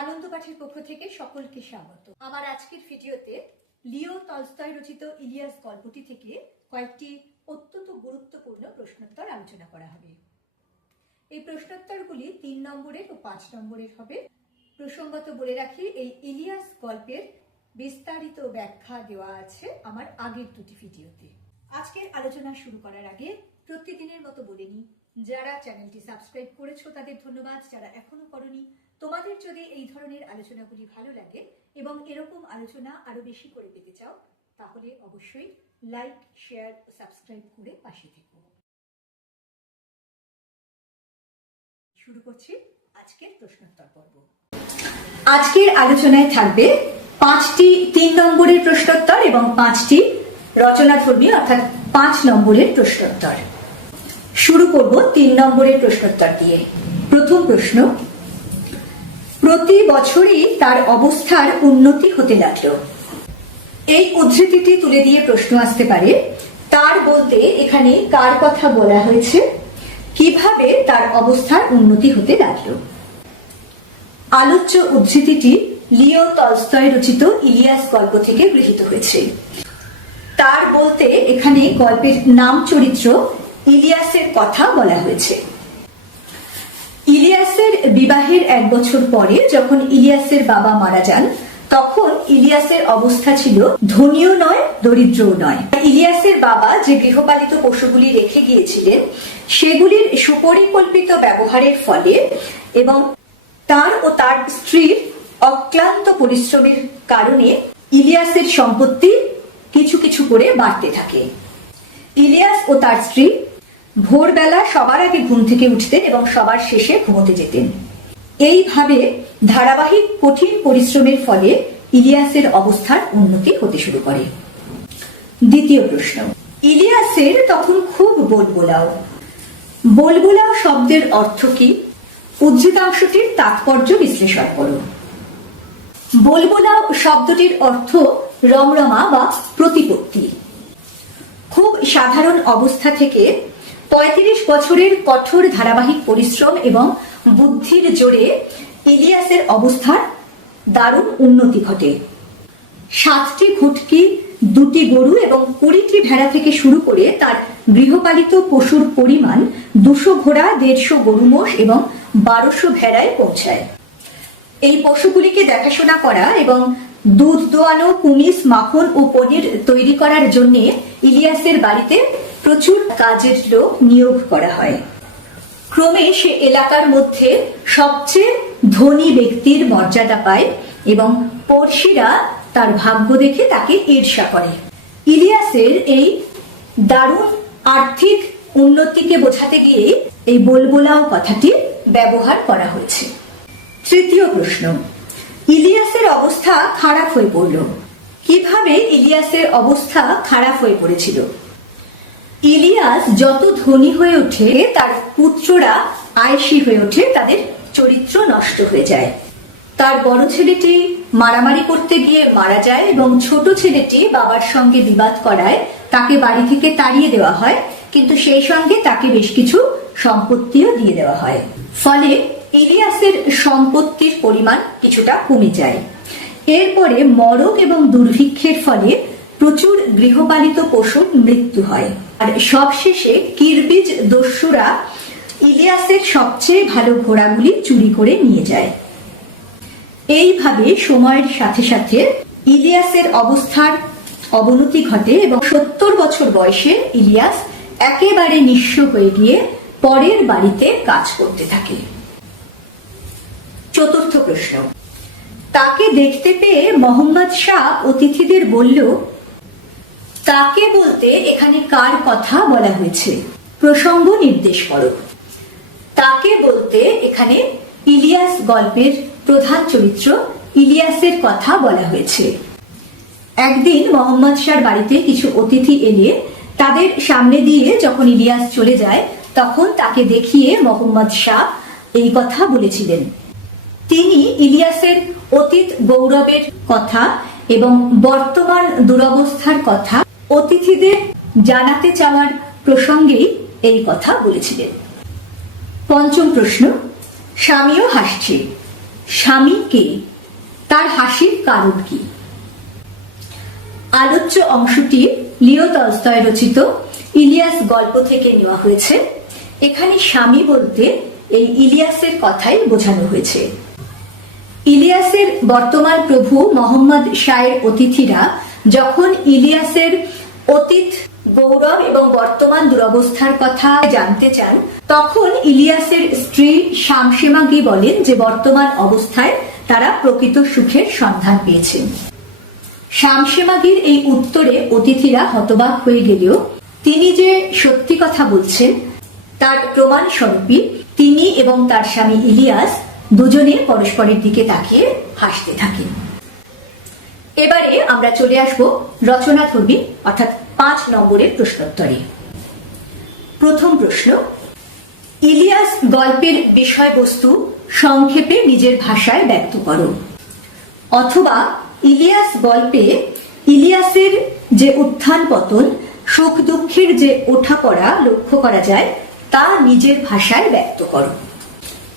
আনন্দ পাঠের পক্ষ থেকে সকলকে স্বাগত। আমার আজকের ভিডিওতে লিও তলস্তয় রচিত ইলিয়াস গল্পটি থেকে কয়েকটি অত্যন্ত গুরুত্বপূর্ণ প্রশ্নোত্তর আলোচনা করা হবে। এই প্রশ্নোত্তরগুলি তিন নম্বরের ও পাঁচ নম্বরের হবে। প্রসঙ্গত বলে রাখি, এই ইলিয়াস গল্পের বিস্তারিত ব্যাখ্যা দেওয়া আছে আমার আগের দুটি ভিডিওতে। আজকের আলোচনা শুরু করার আগে প্রতিদিনের মতো বলে নিই, যারা চ্যানেলটি সাবস্ক্রাইব করেছ তাদের ধন্যবাদ, যারা এখনও করনি তোমাদের যদি এই ধরনের আলোচনাগুলি ভালো লাগে এবং এরকম আলোচনা আরও বেশি করে পেতে চাও, তাহলে অবশ্যই লাইক শেয়ার ও সাবস্ক্রাইব করে পাশে থেকো। শুরু করছি আজকের প্রশ্নোত্তর পর্ব। আজকের আলোচনায় থাকবে পাঁচটি তিন নম্বরের প্রশ্নোত্তর এবং পাঁচটি রচনাধর্মী, অর্থাৎ পাঁচ নম্বরের প্রশ্নোত্তর। শুরু করব তিন নম্বরের প্রশ্নোত্তর দিয়ে। প্রথম প্রশ্ন প্রতি বছরই তার অবস্থার উন্নতি হতে লাগল। এই উদ্ধৃতিটি তুলে দিয়ে প্রশ্ন আসতে পারে, তার বলতে এখানে কার কথা বলা হয়েছে? কীভাবে তার অবস্থার উন্নতি হতে লাগল? আলোচ্য উদ্ধৃতিটি লিও তলস্তয় রচিত ইলিয়াস গল্প থেকে গৃহীত হয়েছে। তার বলতে এখানে গল্পের নাম চরিত্র ইলিয়াসের কথা বলা হয়েছে। ইলিয়াসের বিবাহের এক বছর পরে যখন ইলিয়াসের বাবা মারা যান, তখন ইলিয়াসের অবস্থা ছিল ধনীও নয়, দরিদ্রও নয়। ইলিয়াসের বাবা যে গৃহপালিত পশুগুলি রেখে গিয়েছিলেন, সেগুলির সুপরিকল্পিত ব্যবহারের ফলে এবং তার ও তার স্ত্রীর অক্লান্ত পরিশ্রমের কারণে ইলিয়াসের সম্পত্তি কিছু কিছু করে বাড়তে থাকে। ইলিয়াস ও তার স্ত্রী ভোরবেলা সবার আগে ঘুম থেকে উঠতেন এবং সবার শেষে ঘুমোতে যেতেন। এইভাবে ধারাবাহিক কঠিন পরিশ্রমের ফলে ইলিয়াসের অবস্থার উন্নতি হতে শুরু করে। দ্বিতীয় প্রশ্ন, ইলিয়াসের তখন খুব বলবোলাও। বলবোলাও শব্দের অর্থ কি? উদ্ধৃতাংশটির তাৎপর্য বিশ্লেষণ করো বলবোলাও শব্দটির অর্থ রমরমা বা প্রতিপত্তি। খুব সাধারণ অবস্থা থেকে পঁয়ত্রিশ বছরের কঠোর ধারাবাহিক পরিশ্রম এবং বুদ্ধির জোরে ইলিয়াসের অবস্থার দারুণ উন্নতি ঘটে। সাতটি ঘুটকি, দুটি গরু এবং কুড়িটি ভেড়া থেকে শুরু করে তার গৃহপালিত পশুর পরিমাণ দুশো ঘোড়া, দেড়শো গরু মোষ এবং বারোশো ভেড়ায় পৌঁছায়। এই পশুগুলিকে দেখাশোনা করা এবং দুধ দোয়ানো, কুমিস, মাখন ও পনির তৈরি করার জন্য ইলিয়াসের বাড়িতে প্রচুর কাজের লোক নিয়োগ করা হয়। ক্রমে সে এলাকার মধ্যে সবচেয়ে ধনী ব্যক্তির মর্যাদা পায় এবং পড়শিরা তার ভাগ্য দেখে তাকে ঈর্ষা করে। ইলিয়াসের এই দারুণ আর্থিক উন্নতিকে বোঝাতে গিয়ে এই বলবোলাও কথাটি ব্যবহার করা হয়েছে। তৃতীয় প্রশ্ন, ইলিয়াসের অবস্থা খারাপ হয়ে পড়ল। কীভাবে ইলিয়াসের অবস্থা খারাপ হয়ে পড়েছিল? ইলিয়াস যত ধনী হয়ে ওঠে, তার পুত্ররা আয়সী হয়ে ওঠে, তাদের চরিত্র নষ্ট হয়ে যায়। তার বড় ছেলেটি মারামারি করতে গিয়ে মারা যায় এবং ছোট ছেলেটি বাবার সঙ্গে বিবাদ করায় তাকে বাড়ি থেকে তাড়িয়ে দেওয়া হয়, কিন্তু সেই সঙ্গে তাকে বেশ কিছু সম্পত্তিও দিয়ে দেওয়া হয়। ফলে ইলিয়াসের সম্পত্তির পরিমাণ কিছুটা কমে যায়। এরপরে মরক এবং দুর্ভিক্ষের ফলে প্রচুর গৃহপালিত পশুর মৃত্যু হয়। আর সবশেষে কিরবিজ দস্যুরা ইলিয়াসের সবচেয়ে ভালো ঘোড়াগুলি চুরি করে নিয়ে যায়। এইভাবে সময়ের সাথে সাথে ইলিয়াসের অবস্থার অবনতি ঘটে এবং সত্তর বছর বয়সে ইলিয়াস একেবারে নিঃস্ব হয়ে গিয়ে পরের বাড়িতে কাজ করতে থাকে। চতুর্থ প্রশ্ন। তাকে দেখতে পেয়ে মোহাম্মদ শাহ অতিথিদের বলল তাকে বলতে এখানে কার কথা বলা হয়েছে? প্রসঙ্গ নির্দেশ করো। তাকে বলতে এখানে ইলিয়াস গল্পের প্রধান চরিত্র ইলিয়াসের কথা বলা হয়েছে। একদিন মোহাম্মদ শাহর বাড়িতে কিছু অতিথি এলে তাদের সামনে দিয়ে যখন ইলিয়াস চলে যায়, তখন তাকে দেখিয়ে মোহাম্মদ শাহ এই কথা বলেছিলেন। তিনি ইলিয়াসের অতীত গৌরবের কথা এবং বর্তমান দুরবস্থার কথা অতিথিদের জানাতে চাওয়ার প্রসঙ্গেই এই কথা বলেছিলেন। পঞ্চম প্রশ্ন, স্বামীও হাসছে। স্বামী কে? তার হাসির কারণ কি? আলোচ্য অংশটি লিও তলস্তয় রচিত, ইলিয়াস গল্প থেকে নেওয়া হয়েছে। এখানে স্বামী বলতে এই ইলিয়াসের কথাই বোঝানো হয়েছে। ইলিয়াসের বর্তমান প্রভু মোহাম্মদ শাহের অতিথিরা যখন ইলিয়াসের অতীত গৌরব এবং বর্তমান দুরবস্থার কথা জানতে চান, তখন ইলিয়াসের স্ত্রী শামসেমাগি বলেন যে বর্তমান অবস্থায় তারা প্রকৃত সুখের সন্ধান পেয়েছেন শামসেমাগির এই উত্তরে অতিথিরা হতবাক হয়ে গেলেও তিনি যে সত্যি কথা বলছেন, তার প্রমাণ স্বরূপই তিনি এবং তার স্বামী ইলিয়াস দুজনে পরস্পরের দিকে তাকিয়ে হাসতে থাকেন। এবারে আমরা চলে আসব রচনা ধর্মী, অর্থাৎ পাঁচ নম্বরের প্রশ্নোত্তরে। প্রথম প্রশ্ন, ইলিয়াস গল্পের বিষয়বস্তু সংক্ষেপে নিজের ভাষায় ব্যক্ত করো। অথবা ইলিয়াস গল্পে ইলিয়াসের যে উত্থান পতন, সুখ দুঃখের যে ওঠাপড়া লক্ষ্য করা যায়, তা নিজের ভাষায় ব্যক্ত করো।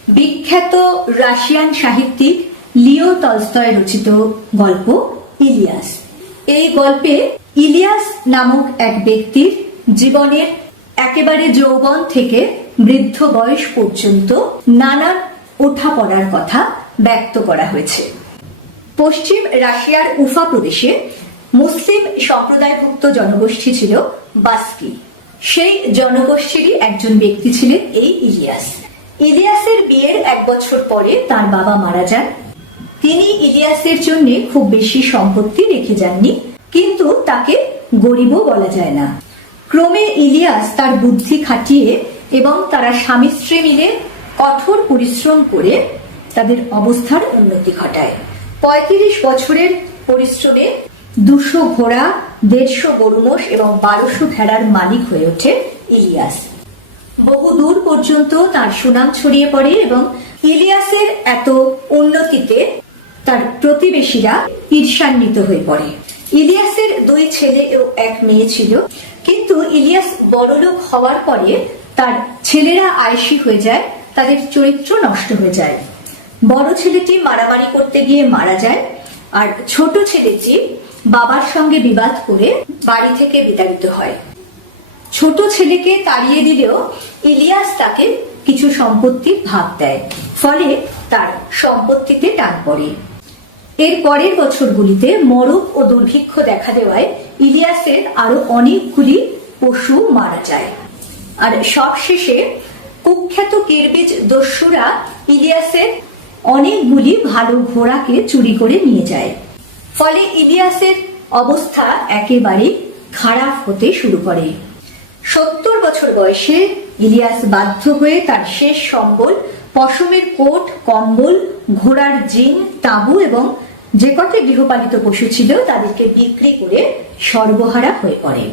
বিখ্যাত রাশিয়ান সাহিত্যিক লিও তলস্তয় রচিত গল্প ইলিয়াস। এই গল্পে ইলিয়াস নামক এক ব্যক্তির জীবনের একেবারে যৌবন থেকে বৃদ্ধ বয়স পর্যন্ত নানান ওঠাপড়ার কথা ব্যক্ত করা হয়েছে। পশ্চিম রাশিয়ার উফা প্রদেশে মুসলিম সম্প্রদায়ভুক্ত জনগোষ্ঠী ছিল বাস্কি। সেই জনগোষ্ঠীরই একজন ব্যক্তি ছিলেন এই ইলিয়াস। ইলিয়াসের বিয়ের এক বছর পরে তার বাবা মারা যান তিনি ইলিয়াসের জন্য খুব বেশি সম্পত্তি রেখে যাননি, কিন্তু তাকে গরিবও বলা যায় না। ক্রমে ইলিয়াস তার বুদ্ধি খাটিয়ে এবং তারা স্বামী স্ত্রী মিলে কঠোর পরিশ্রম করে তাদের অবস্থার উন্নতি ঘটায়। পঁয়ত্রিশ বছরের পরিশ্রমে দুশো ঘোড়া, দেড়শো গরুমোষ এবং বারোশো ভেড়ার মালিক হয়ে ওঠে ইলিয়াস। বহু দূর পর্যন্ত তার সুনাম ছড়িয়ে পড়ে এবং ইলিয়াসের এত উন্নতিতে তার প্রতিবেশীরা ঈর্ষান্বিত হয়ে পড়ে। ইলিয়াসের দুই ছেলে ও এক মেয়ে ছিল। কিন্তু ইলিয়াস বড়লোক হওয়ার পরে তার ছেলেরা আয়সী হয়ে যায়, তাদের চরিত্র নষ্ট হয়ে যায়। বড় ছেলেটি মারামারি করতে গিয়ে মারা যায়, আর ছোট ছেলেটি বাবার সঙ্গে বিবাদ করে বাড়ি থেকে বিতাড়িত হয়। ছোট ছেলেকে তাড়িয়ে দিলেও ইলিয়াস তাকে কিছু সম্পত্তির ভাগ দেয়, ফলে তার সম্পত্তিতে টান পড়ে। এর পরের বছরগুলিতে মরক ও দুর্ভিক্ষ দেখা দেওয়ায় ইলিয়াসের আরও অনেকগুলি পশু মারা যায়। আর সবশেষে কুখ্যাত কিরবিজ দস্যুরা ইলিয়াসের অনেকগুলি ভালো ঘোড়াকে চুরি করে নিয়ে যায়। ফলে ইলিয়াসের অবস্থা একেবারে খারাপ হতে শুরু করে। সত্তর বছর বয়সে ইলিয়াস বাধ্য হয়ে তার শেষ সম্বল পশমের কোট, কম্বল, ঘোড়ার জিন, তাঁবু এবং যে কটি গৃহপালিত পশু ছিল তাদেরকে বিক্রি করে সর্বহারা হয়ে পড়ে।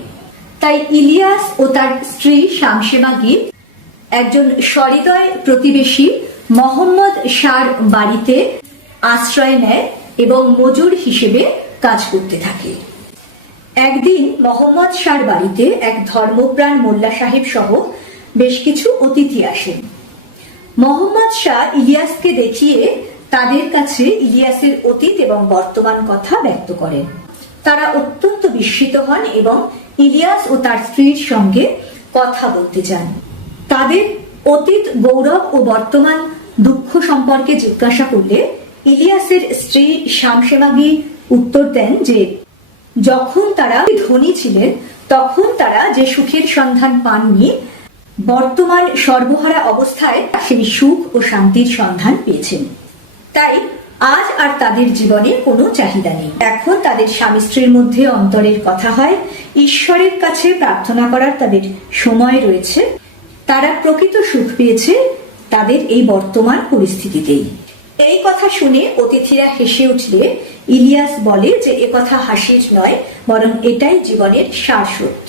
তাই ইলিয়াস ও তার স্ত্রী শামসেমাগি একজন সহৃদয় প্রতিবেশী মোহাম্মদ শার বাড়িতে আশ্রয় নেয় এবং মজুর হিসেবে কাজ করতে থাকে। একদিন মোহাম্মদ শাহর বাড়িতে এক ধর্মপ্রাণ মোল্লা সাহেব সহ বেশ কিছু অতিথি আসেন। মোহাম্মদ শাহ ইলিয়াসকে দেখিয়ে তাদের কাছে ইলিয়াসের অতীত এবং বর্তমান কথা ব্যক্ত করেন। তারা অত্যন্ত বিস্মিত হন এবং ইলিয়াস ও তার স্ত্রীর সঙ্গে কথা বলতে চান। তাদের অতীত, গৌরব ও বর্তমান দুঃখ সম্পর্কে জিজ্ঞাসা করলে ইলিয়াসের স্ত্রী শামসেমাগি উত্তর দেন যে, যখন তারা ধনী ছিলেন, তখন তারা যে সুখের সন্ধান পাননি, বর্তমান সর্বহারা অবস্থায় সেই সুখ ও শান্তির সন্ধান পেয়েছেন। তাই আজ আর তাদের জীবনে কোনো চাহিদা নেই। এখন তাদের স্বামী স্ত্রীর মধ্যে অন্তরের কথা হয়, ঈশ্বরের কাছে প্রার্থনা করার তাদের সময় রয়েছে, তারা প্রকৃত সুখ পেয়েছে তাদের এই বর্তমান পরিস্থিতিতেই। এই কথা শুনে অতিথিরা হেসে উঠলে, ইলিয়াস বলে যে এ কথা হাসির নয়, বরং এটাই জীবনের সার সত্য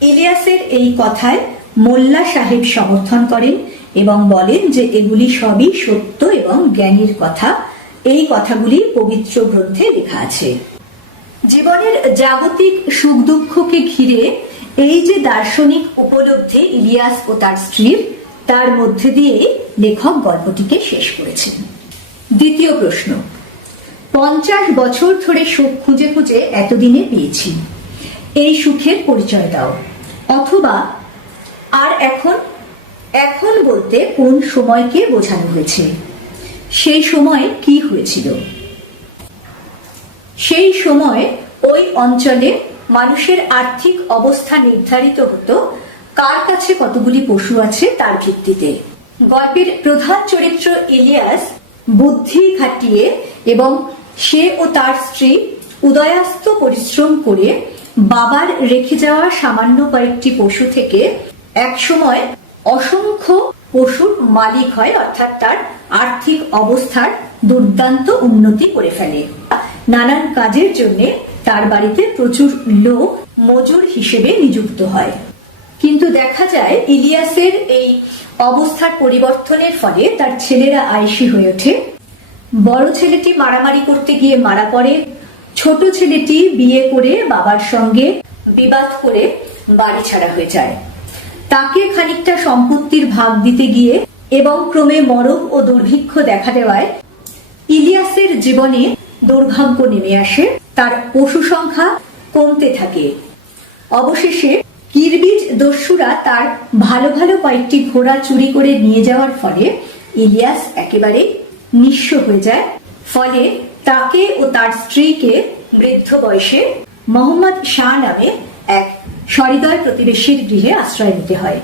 ইলিয়াসের এই কথায় মোল্লা সাহেব সমর্থন করেন এবং বলেন যে এগুলি সবই সত্য এবং জ্ঞানীর কথা, এই কথাগুলি পবিত্র গ্রন্থে লেখা আছে। জীবনের জাগতিক সুখ দুঃখকে ঘিরে এই যে দার্শনিক উপলব্ধি ইলিয়াস ও তার স্ত্রীর তার মধ্যে দিয়ে লেখক গল্পটিকে শেষ করেছেন। দ্বিতীয় প্রশ্ন, পঞ্চাশ বছর ধরে সুখ খুঁজে খুঁজে এতদিনে পেয়েছি। এই সুখের পরিচয় দাও। অথবা, আর এখন এখন বলতে কোন সময়কে বোঝানো হয়েছে? সেই সময় কি হয়েছিল? সেই সময় ওই অঞ্চলে মানুষের আর্থিক অবস্থা নির্ধারিত হতো। কার কাছে কতগুলি পশু আছে তার ভিত্তিতে। গল্পের প্রধান চরিত্র ইলিয়াস বুদ্ধি খাটিয়ে এবং সে ও তার স্ত্রী উদয়াস্ত পরিশ্রম করে বাবার রেখে যাওয়া সামান্য কয়েকটি পশু থেকে একসময় অসংখ্য পশুর মালিক হয়, অর্থাৎ তার আর্থিক অবস্থার দুর্দান্ত উন্নতি করে ফেলে। নানান কাজের জন্য তার বাড়িতে প্রচুর লোক মজুর হিসেবে নিযুক্ত হয়। কিন্তু দেখা যায়, ইলিয়াসের এই অবস্থার পরিবর্তনের ফলে তার ছেলেরা আয়সী হয়ে ওঠে। বড় ছেলেটি মারামারি করতে গিয়ে মারা পড়ে। ছোট ছেলেটি বিয়ে করে বাবার সঙ্গে বিবাদ করে বাড়ি ছাড়া হয়ে যায়। তাকে খানিকটা সম্পত্তির ভাগ দিতে গিয়ে এবং ক্রমে মরণ ও দুর্ভিক্ষ দেখা দেওয়ায় ইলিয়াসের জীবনে দুর্ভাগ্য নেমে আসে। তার পশু সংখ্যা কমতে থাকে। অবশেষে কিরবিজ দস্যুরা তার ভালো ভালো কয়েকটি ঘোড়া চুরি করে নিয়ে যাওয়ার ফলে ইলিয়াস একেবারে নিঃস্ব হয়ে যায়। ফলে তাকে ও তার স্ত্রীকে বৃদ্ধ বয়সে মোহাম্মদ শাহ নামে সহৃদয় প্রতিবেশীর গৃহে আশ্রয় নিতে হয়।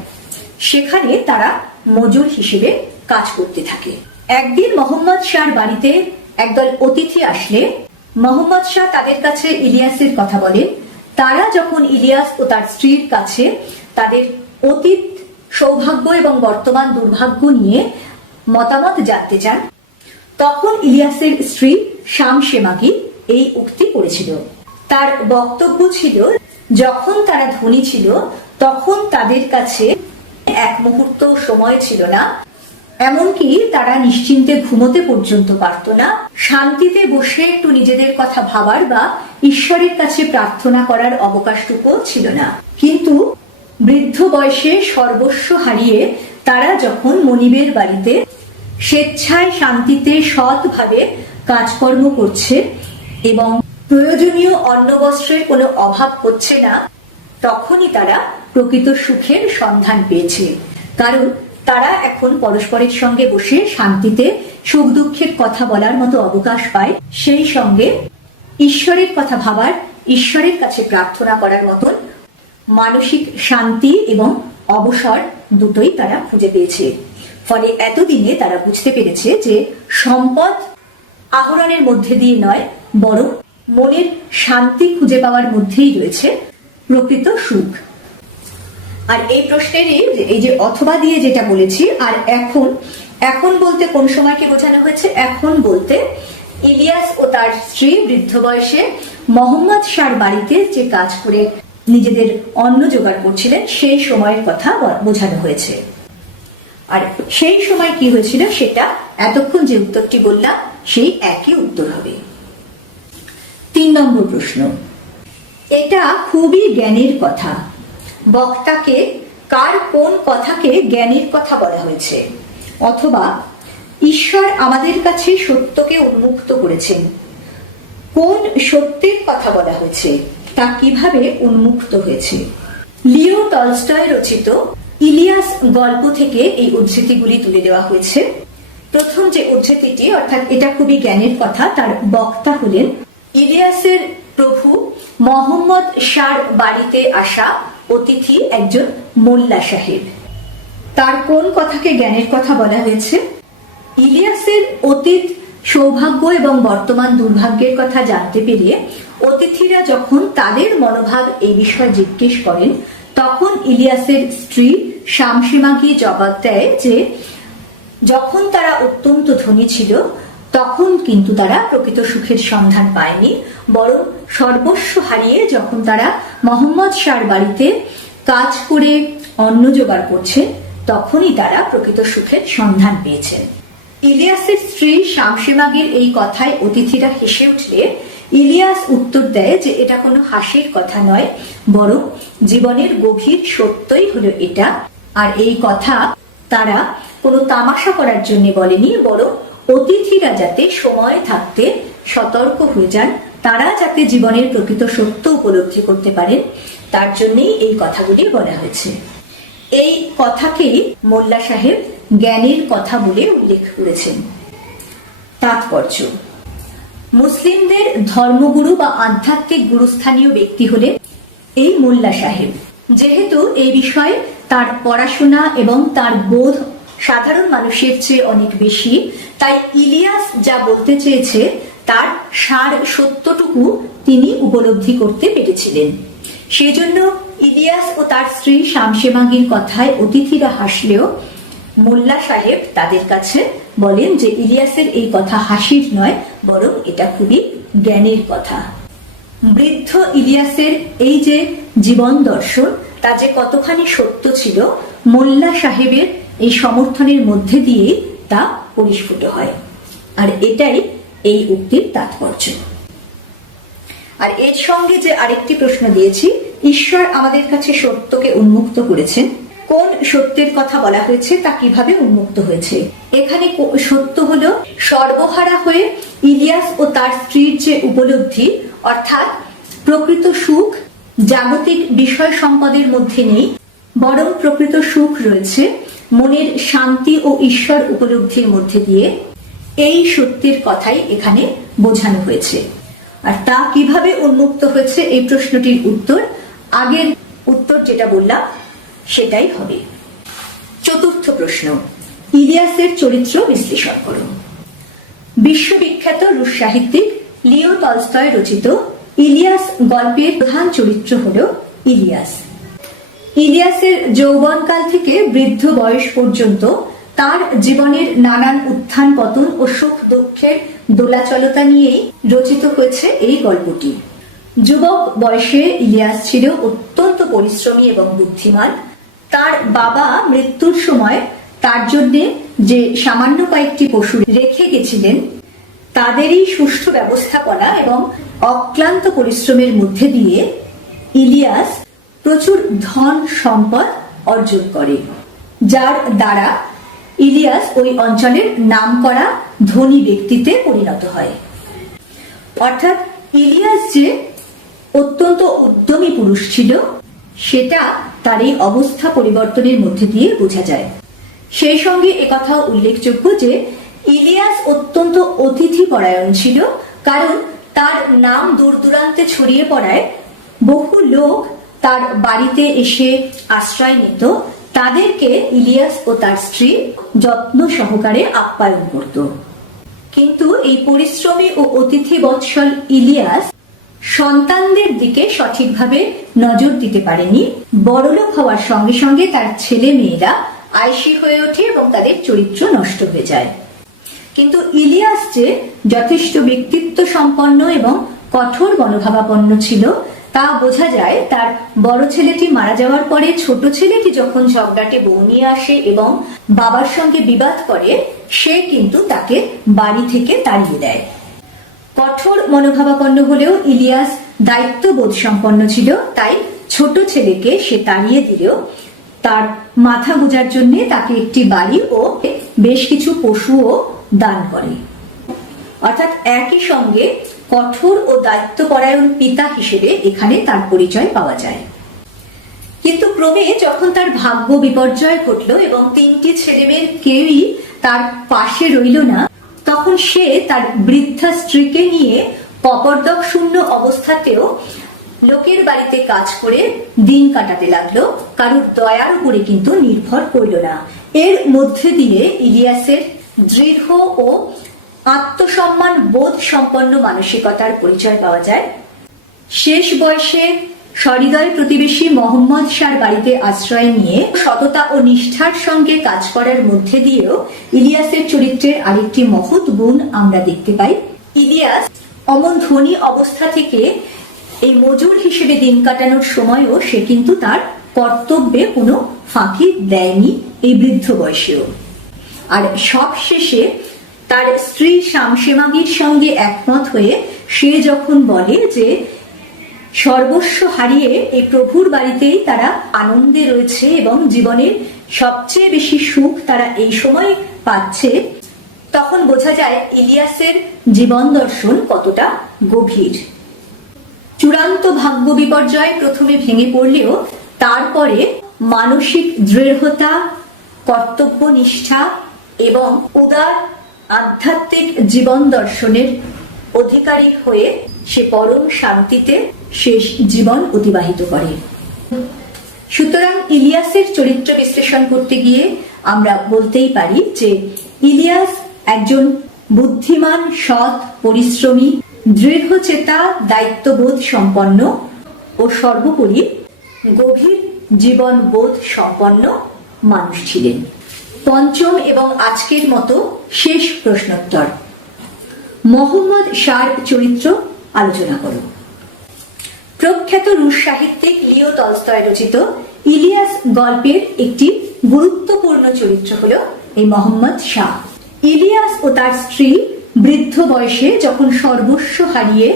সেখানে তারা মজুর হিসেবে কাজ করতে থাকে। একদিন মোহাম্মদ শাহর বাড়িতে একদল অতিথি আসলে। মোহাম্মদ শাহ তাদের কাছে ইলিয়াসের কথা বলেন। তারা যখন ইলিয়াস ও তার স্ত্রীর কাছে তাদের অতীত সৌভাগ্য এবং বর্তমান দুর্ভাগ্য নিয়ে মতামত জানতে চান, তখন ইলিয়াসের স্ত্রী শাম শেমাকি এই উক্তি করেছিল। তার বক্তব্য ছিল যখন তারা ধনী ছিল, তখন তাদের কাছে এক মুহূর্ত সময় ছিল না। এমনকি তারা নিশ্চিন্তে ঘুমোতে পর্যন্ত পারত না। শান্তিতে বসে একটু নিজেদের কথা ভাবার বা ঈশ্বরের কাছে প্রার্থনা করার অবকাশটুকু ছিল না। কিন্তু বৃদ্ধ বয়সে সর্বস্ব হারিয়ে তারা যখন মনিবের বাড়িতে স্বেচ্ছায় শান্তিতে সৎভাবে কাজকর্ম করছে এবং প্রয়োজনীয় অন্ন বস্ত্রের কোনো অভাব হচ্ছে না, তখনই তারা প্রকৃত সুখের সন্ধান পেয়েছে। কারণ তারা এখন পরস্পরের সঙ্গে বসে শান্তিতে সুখ দুঃখের কথা বলার মতো অবকাশ পায়, সেই সঙ্গে ঈশ্বরের কথা ভাবার, ঈশ্বরের কাছে প্রার্থনা করার মতন মানসিক শান্তি এবং অবসর দুটোই তারা খুঁজে পেয়েছে। ফলে এতদিনে তারা বুঝতে পেরেছে যে সম্পদ আহরণের মধ্যে দিয়ে নয়, বরং মনের শান্তি খুঁজে পাওয়ার মধ্যেই রয়েছে প্রকৃত সুখ। আর এই প্রশ্নেরই এই যে অথবা দিয়ে যেটা বলেছি, আর এখন এখন বলতে কোন সময়কে বোঝানো হয়েছে? এখন বলতে ইলিয়াস ও তার স্ত্রী বৃদ্ধ বয়সে মোহাম্মদ শাহর বাড়িতে যে কাজ করে নিজেদের অন্ন জোগাড় করছিলেন, সেই সময়ের কথা বোঝানো হয়েছে। আর সেই সময় কি হয়েছিল সেটা এতক্ষণ যে উত্তরটি বললাম, সেই একই উত্তর হবে। তিন নম্বর প্রশ্ন। এটা খুবই জ্ঞানের কথা। বক্তাকে কার কোন কথাকে জ্ঞানের কথা বলা হয়েছে? অথবা, ঈশ্বর আমাদের কাছে সত্যকে উন্মুক্ত করেছেন। কোন সত্যের কথা বলা হয়েছে? তা কীভাবে উন্মুক্ত হয়েছে? লিও টলস্টয় রচিত ইলিয়াস গল্প থেকে এই উদ্ধৃতিগুলি তুলে দেওয়া হয়েছে। প্রথম যে উদ্ধৃতিটি, অর্থাৎ এটা খুবই জ্ঞানের কথা, তার বক্তা হলেন ইলিয়াসের প্রভু মোহাম্মদ শাহর বাড়িতে আসা অতিথি একজন মোল্লা সাহেব। তার কোন কথাকে জ্ঞানের কথা বলা হয়েছে? ইলিয়াসের অতীত সৌভাগ্য এবং বর্তমান দুর্ভাগ্যের কথা জানতে পেরে অতিথিরা যখন তাদের মনোভাব এই বিষয়ে জিজ্ঞেস করেন, তখন ইলিয়াসের স্ত্রী শামসীমাকে জবাব দেয় যে, যখন তারা অত্যন্ত ধনী ছিল তখন কিন্তু তারা প্রকৃত সুখের সন্ধান পায়নি, বরং সর্বস্ব হারিয়ে যখন তারা মোহাম্মদ শাহর বাড়িতে কাজ করে অন্ন জোগাড় করছে, তখনই তারা প্রকৃত সুখের সন্ধান পেয়েছেন ইলিয়াসের স্ত্রী শামসীমাগের এই কথায় অতিথিরা হেসে উঠলে, ইলিয়াস উত্তর দেয় যে এটা কোনো হাসির কথা নয়, বরং জীবনের গভীর সত্যই হলো এটা। আর এই কথা তারা কোনো তামাশা করার জন্য বলেনি, বরং অতিথিরা যাতে সময় থাকতে সতর্ক হয়ে যান, তারা যাতে জীবনের প্রকৃত সত্য উপলব্ধি করতে পারেন, তার জন্যই এই কথাগুলি বলা হয়েছে। এই কথাকেই মোল্লা সাহেব জ্ঞানের কথা বলে উল্লেখ করেছেন। তাৎপর্য, মুসলিমদের ধর্মগুরু বা আধ্যাত্মিক গুরুস্থানীয় ব্যক্তি হলেন এই মোল্লা সাহেব। যেহেতু এই বিষয়ে তার পড়াশোনা এবং তার বোধ সাধারণ মানুষের চেয়ে অনেক বেশি। তাই ইলিয়াস যা বলতে চেয়েছে, তার সার সত্যটুকু তিনি উপলব্ধি করতে পেরেছিলেন। সেজন্য ইলিয়াস ও তার স্ত্রী শামশেমাগির কথায় অতিথিরা হাসলেও মোল্লা সাহেব তাদের কাছে বলেন যে ইলিয়াসের এই কথা হাসির নয়, বরং এটা খুবই জ্ঞানের কথা। বৃদ্ধ ইলিয়াসের এই যে জীবন দর্শন, তা যে কতখানি সত্য ছিল, মোল্লা সাহেবের এই সমর্থনের মধ্যে দিয়ে তা পরিস্ফুট হয়। আর এটাই এই উক্তির তাৎপর্য। আর এর সঙ্গে যে আরেকটি প্রশ্ন দিয়েছি, ঈশ্বর আমাদের কাছে সত্যকে উন্মুক্ত করেছেন। কোন সত্যের কথা বলা হয়েছে, তা কীভাবে উন্মুক্ত হয়েছে? এখানে সত্য হলো সর্বহারা হয়ে ইলিয়াস ও তার স্ত্রীর যে উপলব্ধি, অর্থাৎ প্রকৃত সুখ, জাগতিক বিষয় সম্পদের মধ্যে নেই, বরং প্রকৃত সুখ রয়েছে মনের শান্তি ও ঈশ্বর উপলব্ধির মধ্যে দিয়ে এই সত্যের কথাই এখানে বোঝানো হয়েছে। আর তা কীভাবে উন্মুক্ত হয়েছে এই প্রশ্নটির উত্তর, আগের উত্তর যেটা বললাম, সেটাই হবে। চতুর্থ প্রশ্ন, ইলিয়াসের চরিত্র বিশ্লেষণ করুন। বিশ্ববিখ্যাত রুশ সাহিত্যিক লিও টলস্টয় রচিত ইলিয়াস গল্পের প্রধান চরিত্র হল ইলিয়াস। ইলিয়াসের যৌবনকাল থেকে বৃদ্ধ বয়স পর্যন্ত তার জীবনের নানান উত্থান পতন ও সুখ দুঃখের দোলাচলতা নিয়েই রচিত হয়েছে এই গল্পটি। যুবক বয়সে ইলিয়াস ছিল অত্যন্ত পরিশ্রমী এবং বুদ্ধিমান। তার বাবা মৃত্যুর সময় তার জন্য যে সামান্য কয়েকটি পশু রেখে গেছিলেন, তাদেরই সুষ্ঠু ব্যবস্থাপনা এবং অক্লান্ত পরিশ্রমের মধ্যে দিয়ে ইলিয়াস প্রচুর ধন সম্পদ অর্জন করে, যার দ্বারা ইলিয়াস ওই অঞ্চলের নাম করা ধনী ব্যক্তিতে পরিণত হয়। অর্থাৎ ইলিয়াস যে অত্যন্ত উদ্যমী পুরুষ ছিল, সেটা তার এই অবস্থা পরিবর্তনের মধ্যে দিয়ে বোঝা যায়। সেই সঙ্গে একথাও উল্লেখযোগ্য যে, ইলিয়াস অত্যন্ত অতিথি পরায়ণ ছিল, কারণ তার নাম দূর দূরান্তে ছড়িয়ে পড়ায় বহু লোক তার বাড়িতে এসে আশ্রয় নিত। তাদেরকে ইলিয়াস ও তার স্ত্রী যত্ন সহকারে আপ্যায়ন করত। কিন্তু এই পরিশ্রমী ও অতিথি বৎসল ইলিয়াস সন্তানদের দিকে সঠিকভাবে নজর দিতে পারেনি। বড়লোক হওয়ার সঙ্গে সঙ্গে তার ছেলে মেয়েরা আয়সী হয়ে ওঠে এবং তাদের চরিত্র নষ্ট হয়ে যায়। কিন্তু ইলিয়াস যে যথেষ্ট ব্যক্তিত্ব সম্পন্ন এবং কঠোর মনোভাবাপন্ন ছিল তা বোঝা যায় তার বড় ছেলেটি মারা যাওয়ার পরে ছোট ছেলেটি যখন ঝগড়াটে বউ নিয়ে আসে এবং বাবার সঙ্গে বিবাদ করে, সে কিন্তু তাকে বাড়ি থেকে তাড়িয়ে দেয়। কঠোর মনোভাবাপন্ন হলেও ইলিয়াস দায়িত্ববোধ সম্পন্ন ছিল, তাই ছোট ছেলেকে সে তাড়িয়ে দিলেও তার মাথা গোজার জন্য তাকে একটি বাড়ি ও বেশ কিছু পশুও দান করে। অর্থাৎ একই সঙ্গে কঠোর ও দায়িত্বপরায়ণ পিতা হিসেবে এখানে তার পরিচয় পাওয়া যায়। কিন্তু ক্রমে যখন তার ভাগ্য বিপর্যয় ঘটল এবং তিনটি ছেলেমেয়ের কেউই তার পাশে রইল না, তখন সে তার বৃদ্ধা স্ত্রীকে নিয়ে কপর্দক শূন্য অবস্থাতেও লোকের বাড়িতে কাজ করে দিন কাটাতে লাগল। কারুর দয়ার উপরে কিন্তু নির্ভর করল না। এর মধ্যে দিয়ে ইলিয়াসের দৃঢ় ও আত্মসম্মান বোধ সম্পন্ন মানসিকতার পরিচয় পাওয়া যায়। শেষ বয়সে সহৃদয় প্রতিবেশী মোহাম্মদ শাহর বাড়িতে আশ্রয় নিয়ে সততা ও নিষ্ঠার সঙ্গে কাজ করার মধ্যে দিয়েও ইলিয়াসের চরিত্রের আরেকটি মহৎ গুণ আমরা দেখতে পাই। ইলিয়াস অমন ধনী অবস্থা থেকে এই মজুর হিসেবে দিন কাটানোর সময়ও সে কিন্তু তার কর্তব্যে কোনো ফাঁকি দেয়নি এই বৃদ্ধ বয়সেও। আর সব শেষে তার স্ত্রী শামসেমাগির সঙ্গে একমত হয়ে সে যখন বলে যে সর্বস্ব হারিয়ে এই প্রভুর বাড়িতেই তারা আনন্দে রয়েছে এবং জীবনের সবচেয়ে বেশি সুখ তারা এই সময় পাচ্ছে, তখন বোঝা যায় ইলিয়াসের জীবন দর্শন কতটা গভীর। চূড়ান্ত ভাগ্য বিপর্যয় প্রথমে ভেঙে পড়লেও তারপরে মানসিক দৃঢ়তা কর্তব্য নিষ্ঠা এবং উদার আধ্যাত্মিক জীবন দর্শনের অধিকারী হয়ে সে পরম শান্তিতে শেষ জীবন অতিবাহিত করে। সুতরাং ইলিয়াসের চরিত্র বিশ্লেষণ করতে গিয়ে আমরা বলতেই পারি যে ইলিয়াস একজন বুদ্ধিমান, সৎ, পরিশ্রমী দৃঢ়চেতা দায়িত্ববোধ সম্পন্ন ও সর্বোপরি গভীর জীবনবোধ সম্পন্ন মানুষ ছিলেন। পঞ্চম এবং আজকের মতো শেষ প্রশ্নোত্তর। মোহাম্মদ শাহর চরিত্র আলোচনা করো প্রখ্যাত রুশ সাহিত্যিক লিও তলস্তয় রচিত ইলিয়াস গল্পের একটি গুরুত্বপূর্ণ চরিত্র হল এই মোহাম্মদ শাহ। ইলিয়াস ও তার স্ত্রী বৃদ্ধ বয়সে যখন সর্বস্ব হারিয়ে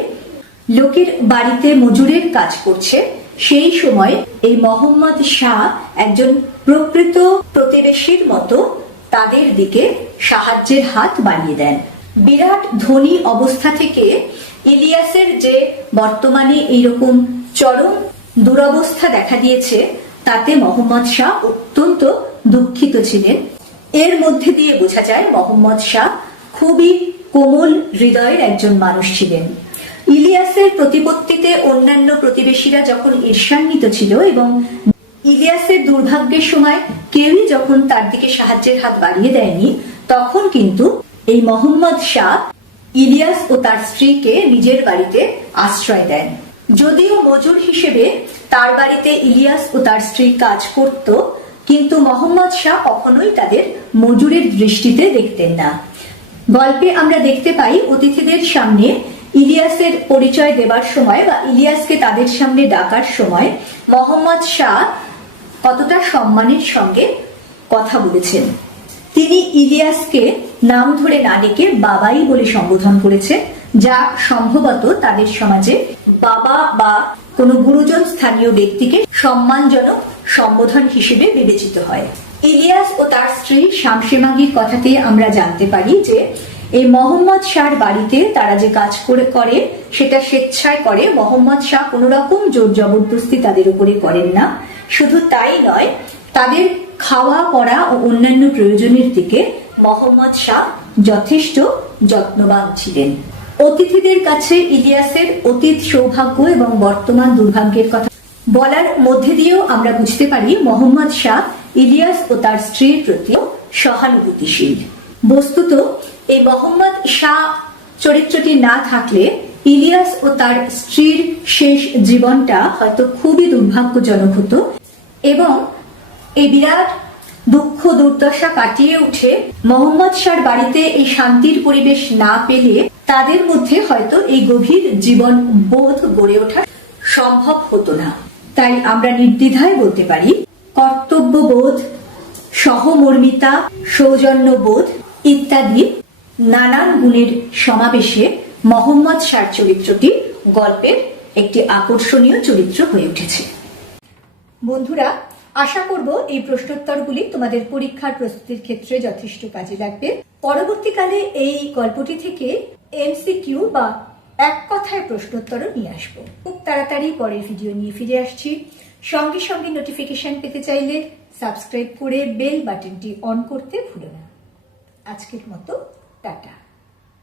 লোকের বাড়িতে মজুরের কাজ করছে সেই সময় এই মোহাম্মদ শাহ একজন প্রকৃত প্রতিবেশীর মতো তাদের দিকে সাহায্যের হাত বাড়িয়ে দেন। বিরাট ধনী অবস্থা থেকে ইলিয়াসের যে বর্তমানে এইরকম চরম দুরবস্থা দেখা দিয়েছে, তাতে মোহাম্মদ শাহ অত্যন্ত দুঃখিত ছিলেন। এর মধ্যে দিয়ে বোঝা যায়, মোহাম্মদ শাহ খুবই কোমল হৃদয়ের একজন মানুষ ছিলেন। ইলিয়াসের প্রতিপত্তিতে অন্যান্য প্রতিবেশীরা যখন ঈর্ষান্বিত ছিল এবং ইলিয়াসের দুর্ভাগ্যের সময় কেউই যখন তার দিকে সাহায্যের হাত বাড়িয়ে দেয়নি, তখন কিন্তু এই মোহাম্মদ শাহ ইলিয়াস ও তার স্ত্রীকে নিজের বাড়িতে আশ্রয় দেন। যদিও মজুর হিসেবে তার বাড়িতে ইলিয়াস ও তার স্ত্রী কাজ করত, কিন্তু মোহাম্মদ শাহ কখনোই তাদের মজুরের দৃষ্টিতে দেখতেন না। গল্পে আমরা দেখতে পাই অতিথিদের সামনে ইলিয়াসের পরিচয় দেবার সময় বা ইলিয়াসকে তাদের সামনে ডাকার সময় মোহাম্মদ শাহ কতটা সম্মানের সঙ্গে কথা বলেছেন। তিনি ইলিয়াসকে নাম ধরে না ডেকে বাবাই বলে সম্বোধন করেছে, যা সম্ভবত তাদের সমাজে বাবা বা কোনো গুরুজন স্থানীয় ব্যক্তিকে সম্মানজনক সম্বোধন হিসেবে বিবেচিত হয়। ইলিয়াস ও তার স্ত্রী শামসেমাগির কথাতে আমরা জানতে পারি যে এই মোহাম্মদ শাহর বাড়িতে তারা যে কাজ করে করে, সেটা স্বেচ্ছায় করে, মোহাম্মদ শাহ কোনো রকম জোর জবরদস্তি তাদের উপরে করেন না। শুধু তাই নয়, তাদের খাওয়া, পড়া ও অন্যান্য প্রয়োজনের দিকে মোহাম্মদ শাহ যথেষ্ট যত্নবান ছিলেন। অতিথিদের কাছে ইলিয়াসের অতীত সৌভাগ্য এবং বর্তমান দুর্ভাগ্যের কথা বলার মধ্যে দিয়েও আমরা বুঝতে পারি, মোহাম্মদ শাহ ইলিয়াস ও তার স্ত্রীর প্রতি সহানুভূতিশীল। বস্তুত এই মোহাম্মদ শাহ চরিত্রটি না থাকলে ইলিয়াস ও তার স্ত্রীর শেষ জীবনটা হয়তো খুবই দুর্ভাগ্যজনক হতো এবং এই বিরাট দুঃখ দুর্দশা কাটিয়ে উঠে মোহাম্মদ শাহর বাড়িতে এই শান্তির পরিবেশ না পেলে তাদের মধ্যে হয়তো এই গভীর জীবন বোধ গড়ে ওঠা সম্ভব হতো না। তাই আমরা নির্দ্বিধায় বলতে পারি, কর্তব্যবোধ, সহমর্মিতা, সৌজন্যবোধ ইত্যাদি নানান গুণের সমাবেশে মোহাম্মদ শাহর চরিত্রটি গল্পের একটি আকর্ষণীয় চরিত্র হয়ে উঠেছে। বন্ধুরা, আশা করব এই প্রশ্নোত্তরগুলি তোমাদের পরীক্ষার প্রস্তুতির ক্ষেত্রে যথেষ্ট কাজে লাগবে। পরবর্তীকালে এই গল্পটি থেকে এমসিকিউ বা এক কথায় প্রশ্নোত্তরও নিয়ে আসব। খুব তাড়াতাড়ি পরের ভিডিও নিয়ে ফিরে আসছি। সঙ্গে সঙ্গে নোটিফিকেশন পেতে চাইলে সাবস্ক্রাইব করে বেল বাটনটি অন করতে ভুলো না। আজকের মতো Tata.